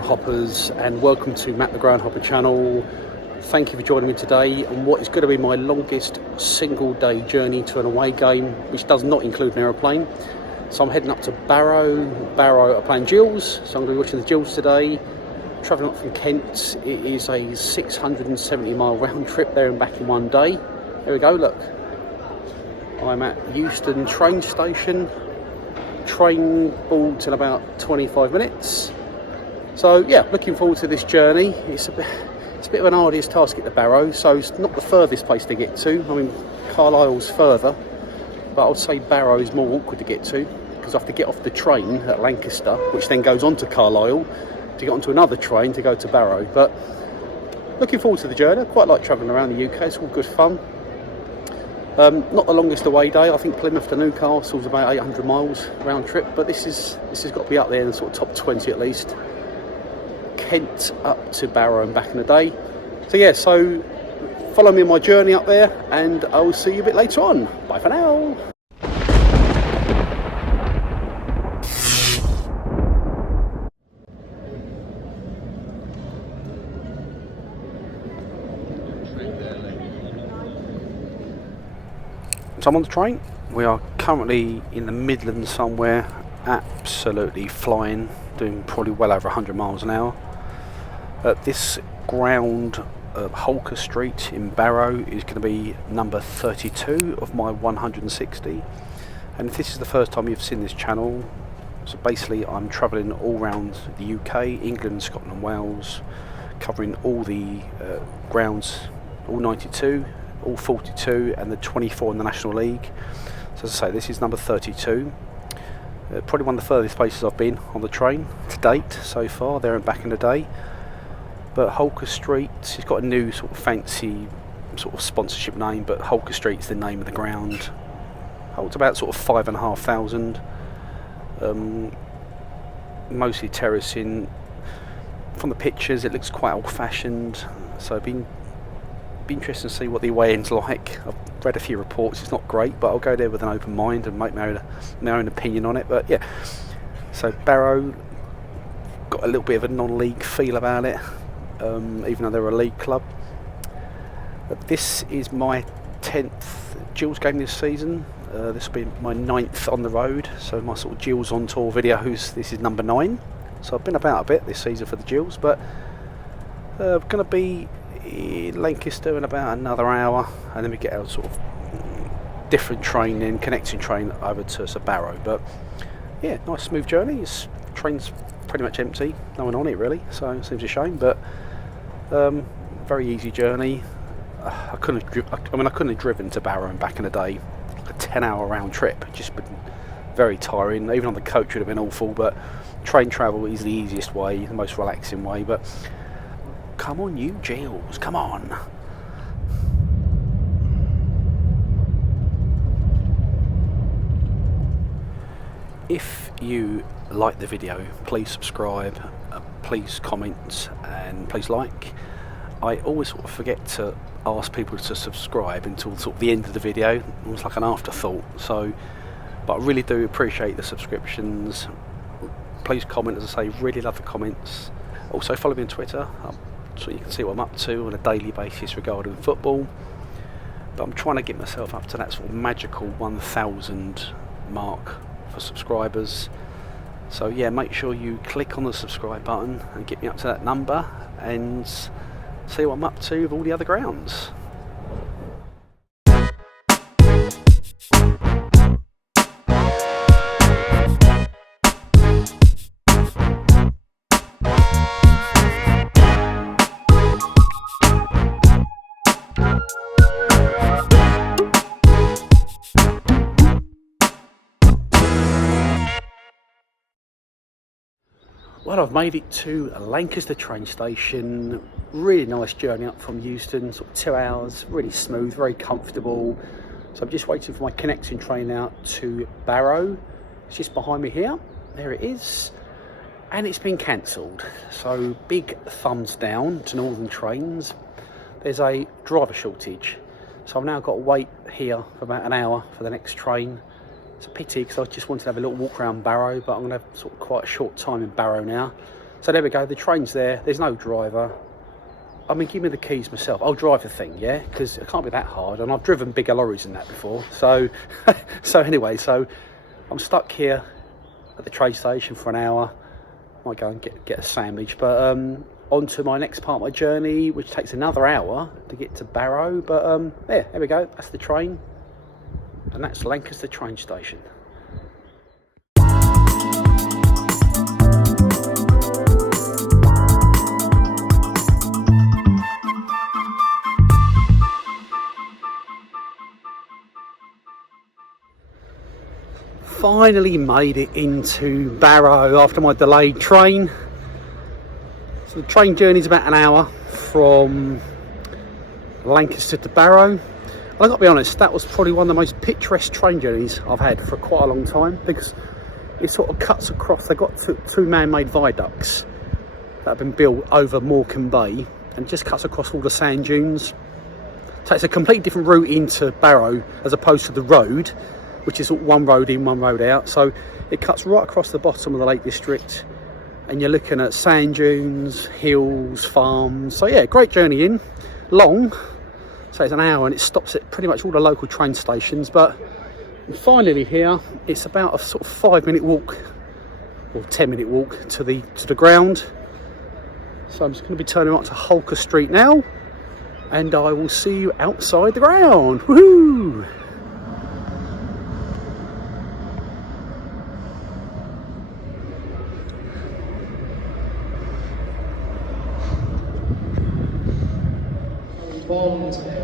Groundhoppers, and welcome to Matt the Groundhopper channel. Thank you for joining me today on what is going to be my longest single day journey to an away game, which does not include an aeroplane. So I'm heading up to Barrow. Barrow are playing Gills, so I'm going to be watching the Gills today. Travelling up from Kent, it is a 670 mile round trip there and back in one day. There we go, look. I'm at Euston train station. Train boards in about 25 minutes. So yeah, looking forward to this journey. It's a bit of an arduous task at the Barrow, so it's not the furthest place to get to. I mean, Carlisle's further, but I would say Barrow is more awkward to get to because I have to get off the train at Lancaster, which then goes on to Carlisle, to get onto another train to go to Barrow. But looking forward to the journey. I quite like travelling around the UK, it's all good fun. Not the longest away day. I think Plymouth to Newcastle's about 800 miles round trip, but this has got to be up there in the sort of top 20 at least. Kent up to Barrow and back in the day. So yeah, so follow me on my journey up there, and I will see you a bit later on. Bye for now. So I'm on the train. We are currently in the Midlands somewhere, absolutely flying, doing probably well over 100 miles an hour. This ground, Holker Street in Barrow, is going to be number 32 of my 160. And if this is the first time you've seen this channel, so basically I'm travelling all around the UK, England, Scotland and Wales, covering all the grounds, all 92. All 42 and the 24 in the National League. So as I say, this is number 32. Probably one of the furthest places I've been on the train to date so far, there and back in the day. But Holker Street, it's got a new sort of fancy sort of sponsorship name, but Holker Street's the name of the ground. Holds about sort of 5,500. Mostly terracing. From the pictures it looks quite old-fashioned, so I've been interesting to see what the away end's like. I've read a few reports, it's not great, but I'll go there with an open mind and make my own opinion on it. But yeah, so Barrow got a little bit of a non-league feel about it, even though they're a league club. But this is my 10th Gills game this season. This will be my 9th on the road, so my sort of Gills on tour videos, this is number 9. So I've been about a bit this season for the Gills, but going to be in Lancaster in about another hour, and then we get a sort of different train in, connecting train over to Barrow. But yeah, nice smooth journey. Train's pretty much empty, no one on it really, so it seems a shame, but very easy journey. I couldn't have driven to Barrow and back in the day. A 10-hour round trip, just been very tiring. Even on the coach would have been awful, but train travel is the easiest way, the most relaxing way. But come on, you Gills, come on. If you like the video, please subscribe, please comment, and please like. I always sort of forget to ask people to subscribe until sort of the end of the video, almost like an afterthought. So, but I really do appreciate the subscriptions. Please comment, as I say, really love the comments. Also follow me on Twitter, so you can see what I'm up to on a daily basis regarding football. But I'm trying to get myself up to that sort of magical 1,000 mark for subscribers. So yeah, make sure you click on the subscribe button and get me up to that number, and see what I'm up to with all the other grounds. Well, I've made it to Lancaster train station. Really nice journey up from Euston, sort of 2 hours, really smooth, very comfortable. So I'm just waiting for my connecting train out to Barrow. It's just behind me here. There it is. And it's been cancelled. So big thumbs down to Northern Trains. There's a driver shortage. So I've now got to wait here for about an hour for the next train. It's a pity because I just wanted to have a little walk around Barrow, but I'm going to have sort of quite a short time in Barrow now. So there we go, the train's there, there's no driver. I mean, give me the keys myself, I'll drive the thing, yeah, because it can't be that hard, and I've driven bigger lorries than that before. So anyway, so I'm stuck here at the train station for an hour. Might go and get a sandwich, but on to my next part of my journey, which takes another hour to get to Barrow. But there we go, that's the train, and that's Lancaster train station. Finally made it into Barrow after my delayed train. So the train journey is about an hour from Lancaster to Barrow. And I've got to be honest, that was probably one of the most picturesque train journeys I've had for quite a long time, because it sort of cuts across. They've got two man-made viaducts that have been built over Morecambe Bay, and just cuts across all the sand dunes. So it's a completely different route into Barrow as opposed to the road, which is one road in, one road out. So it cuts right across the bottom of the Lake District, and you're looking at sand dunes, hills, farms. So yeah, great journey in, long, so it's an hour, and it stops at pretty much all the local train stations. But finally here, it's about a sort of 5-minute walk, or 10-minute walk to the ground. So I'm just going to be turning right to Holker Street now, and I will see you outside the ground. Woohoo!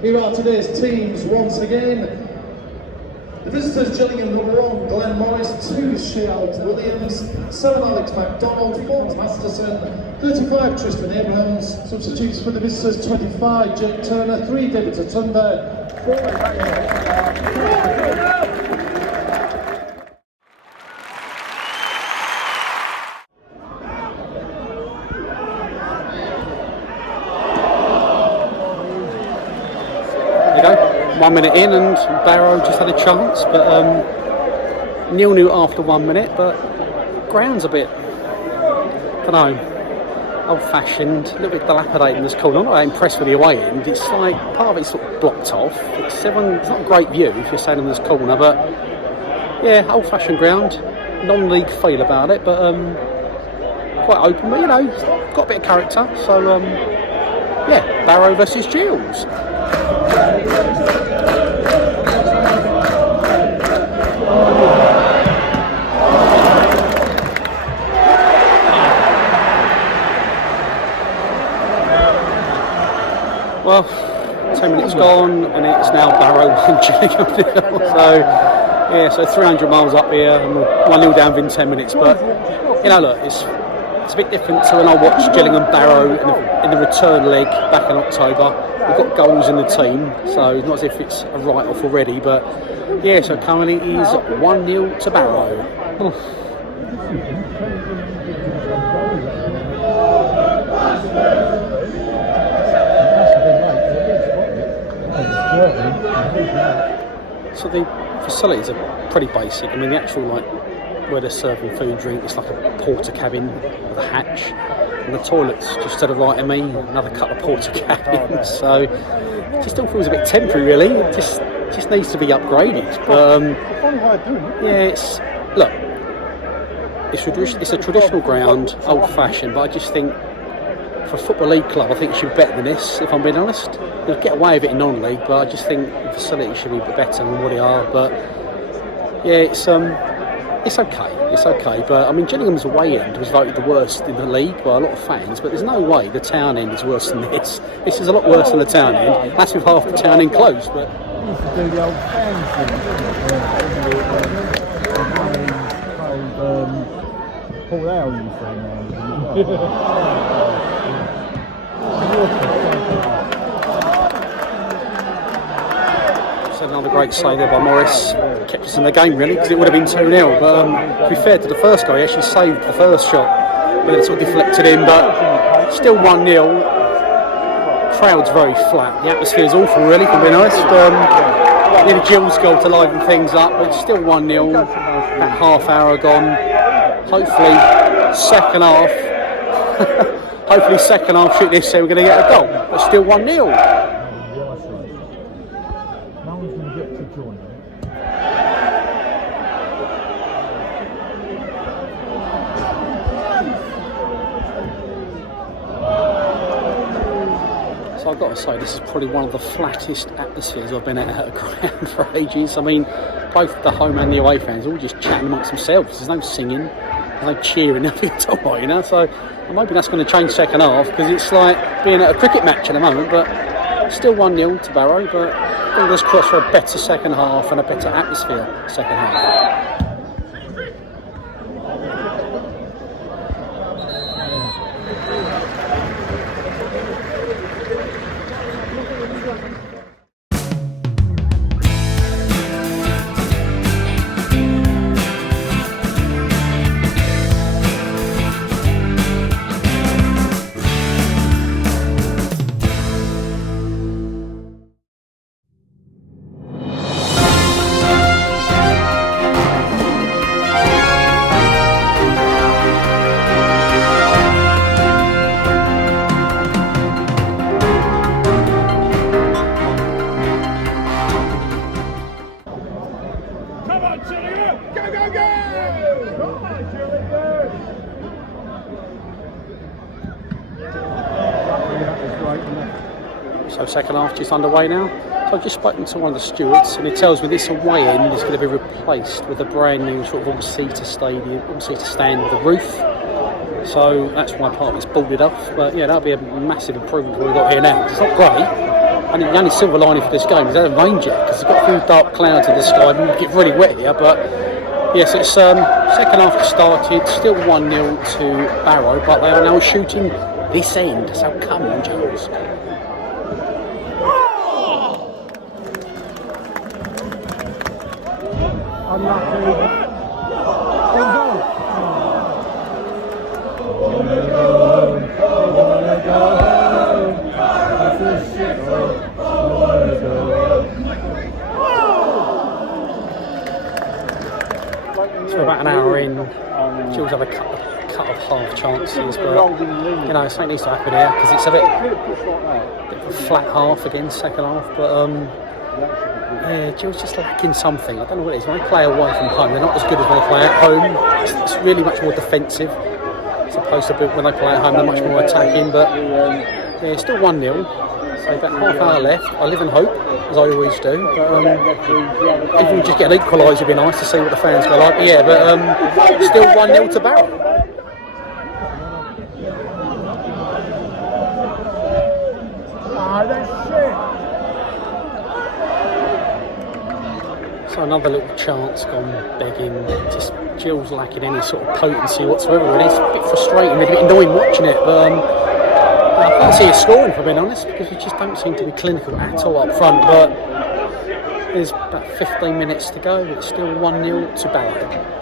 Here are today's teams once again. The visitors: Gillingham number 1, Glenn Morris; 2, Shield Williams; 7, Alex MacDonald; 4, Masterson; 35, Tristan Abrahams. Substitutes for the visitors: 25, Jake Turner; 3, David Tatumba; 4, There you go, 1 minute in, and Barrow just had a chance, but 0-0 after 1 minute. But ground's a bit, I don't know, old-fashioned, a little bit dilapidated in this corner. I'm not that impressed with the away end. It's like part of it's sort of blocked off. It's not a great view if you're standing in this corner, but yeah, old-fashioned ground, non-league feel about it, but quite open. But you know, it's got a bit of character. So yeah, Barrow versus Gills. Well, 10 minutes gone, and it's now Barrow and Gillingham. So yeah, so 300 miles up here, and we're 1-0 down within 10 minutes. But you know, look, it's a bit different to when I watched Gillingham Barrow in the return leg back in October. We've got goals in the team, so it's not as if it's a write-off already. But yeah, so currently it is 1-0 to Barrow. So the facilities are pretty basic. I mean, the actual, like, where they're serving food and drink, it's like a porter cabin with a hatch, and the toilets just to the right of me, another couple of porter cabins. So it just all feels a bit temporary, really. It just needs to be upgraded. But yeah, it's a traditional ground, old-fashioned, but I just think for a Football League club, I think it should be better than this, if I'm being honest. They'll get away with it in non-league, but I just think the facilities should be a bit better than what they are. But yeah, it's okay. But I mean, Gillingham's away end was voted the worst in the league by a lot of fans, but there's no way the town end is worse than this. This is a lot worse than the town end. That's with half the town end closed. But used to do the old fan thing. Paul Howe used to another great save there by Morris, kept us in the game really, because it would have been 2-0. But to be fair to the first guy, he actually saved the first shot, but it sort of deflected in. But still 1-0. Crowd's very flat. The atmosphere's awful, really, if I'm being honest. Needed Gill's goal to liven things up, but it's still 1-0. That half hour gone. Hopefully, second half Hopefully second half, shoot this, so we're going to get a goal. But still 1-0. No one's going to get to join it. So I've got to say, this is probably one of the flattest atmospheres I've been at a ground for ages. I mean, both the home and the away fans all just chatting amongst themselves. There's no singing, there's no cheering, nothing at all, you know. So I'm hoping that's going to change second half, because it's like being at a cricket match at the moment. But still 1-0 to Barrow, but fingers crossed for a better second half and a better atmosphere second half. So second half just underway now. So I've just spoken to one of the stewards, and he tells me this away end is going to be replaced with a brand new sort of all-seater stadium, all-seater stand with a roof. So that's why part of it's boarded up. But yeah, that'll be a massive improvement from what we've got here now. It's not great. And the only silver lining for this game is they haven't rained yet, because it's got a few dark clouds in the sky and it get really wet here. But yes, it's second half started, still 1-0 to Barrow, but they are now shooting this end. So come on, Jules. Unlucky. So about an hour in, Jules have a cut of half chances, but you know, something needs to happen here, because it's a bit of a flat half again, second half. But yeah, Jules just lacking something. I don't know what it is. When they play away from home, they're not as good as when they play at home. It's really much more defensive, as opposed to when they play at home, they're much more attacking. But yeah, it's still 1-0. So about half hour left. I live in hope, as I always do. But if we just get an equaliser, it'd be nice to see what the fans go like. But yeah, but still 1-0 to Barrow. Ah, that's shit. So another little chance gone begging. Just Jill's lacking any sort of potency whatsoever. And it's a bit frustrating, a bit annoying watching it. But I can't see it scoring, for being honest, because we just don't seem to be clinical at all up front. But there's about 15 minutes to go. It's still 1-0 to Barrow.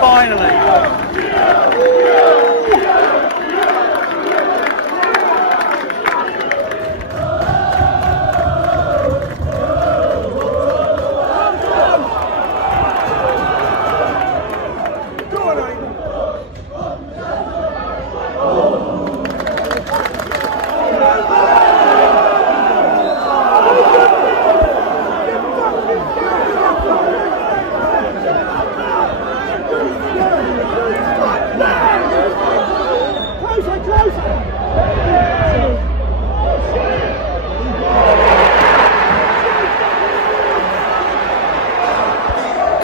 Finally.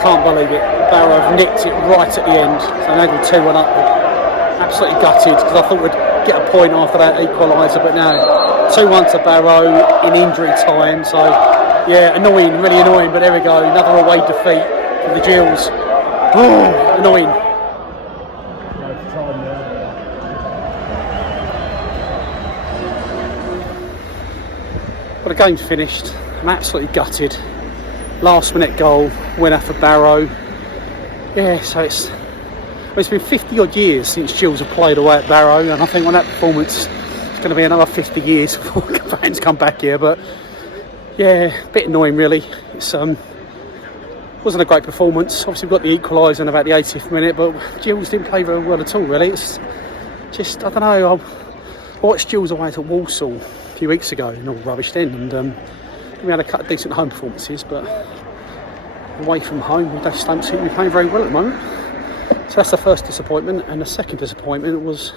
Can't believe it. Barrow have nicked it right at the end. So now they're 2-1 up. Absolutely gutted, because I thought we'd get a point after that equaliser, but no. 2-1 to Barrow in injury time. So yeah, annoying, really annoying. But there we go, another away defeat for the Gills. Oh, annoying. But the game's finished. I'm absolutely gutted. Last minute goal, winner for Barrow. Yeah, so it's it's been 50 odd years since Gills have played away at Barrow, and I think on that performance it's going to be another 50 years before fans come back here. But yeah, a bit annoying really. It's wasn't a great performance. Obviously we got the equaliser in about the 80th minute, but Gills didn't play very well at all really. It's just, I don't know, I watched Gills away to Walsall a few weeks ago, and all rubbish then, and we had a couple of decent home performances, but away from home we just don't seem to be playing very well at the moment. So that's the first disappointment, and the second disappointment was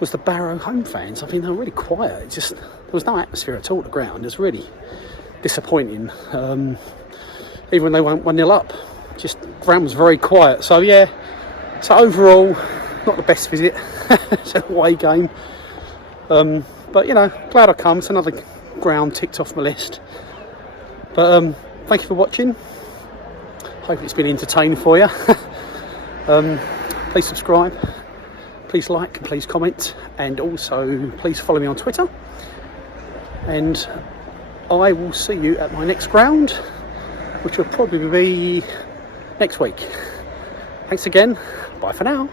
the Barrow home fans. I mean, they were really quiet. It just, there was no atmosphere at all at the ground. It was really disappointing. Even when they went 1-0 up, just the ground was very quiet. So yeah, so overall, not the best visit. It's an away game. But you know, glad I come. It's another ground ticked off my list. But thank you for watching. Hope it's been entertaining for you. Please subscribe, please like, and please comment, and also please follow me on Twitter. And I will see you at my next ground, which will probably be next week. Thanks again. Bye for now.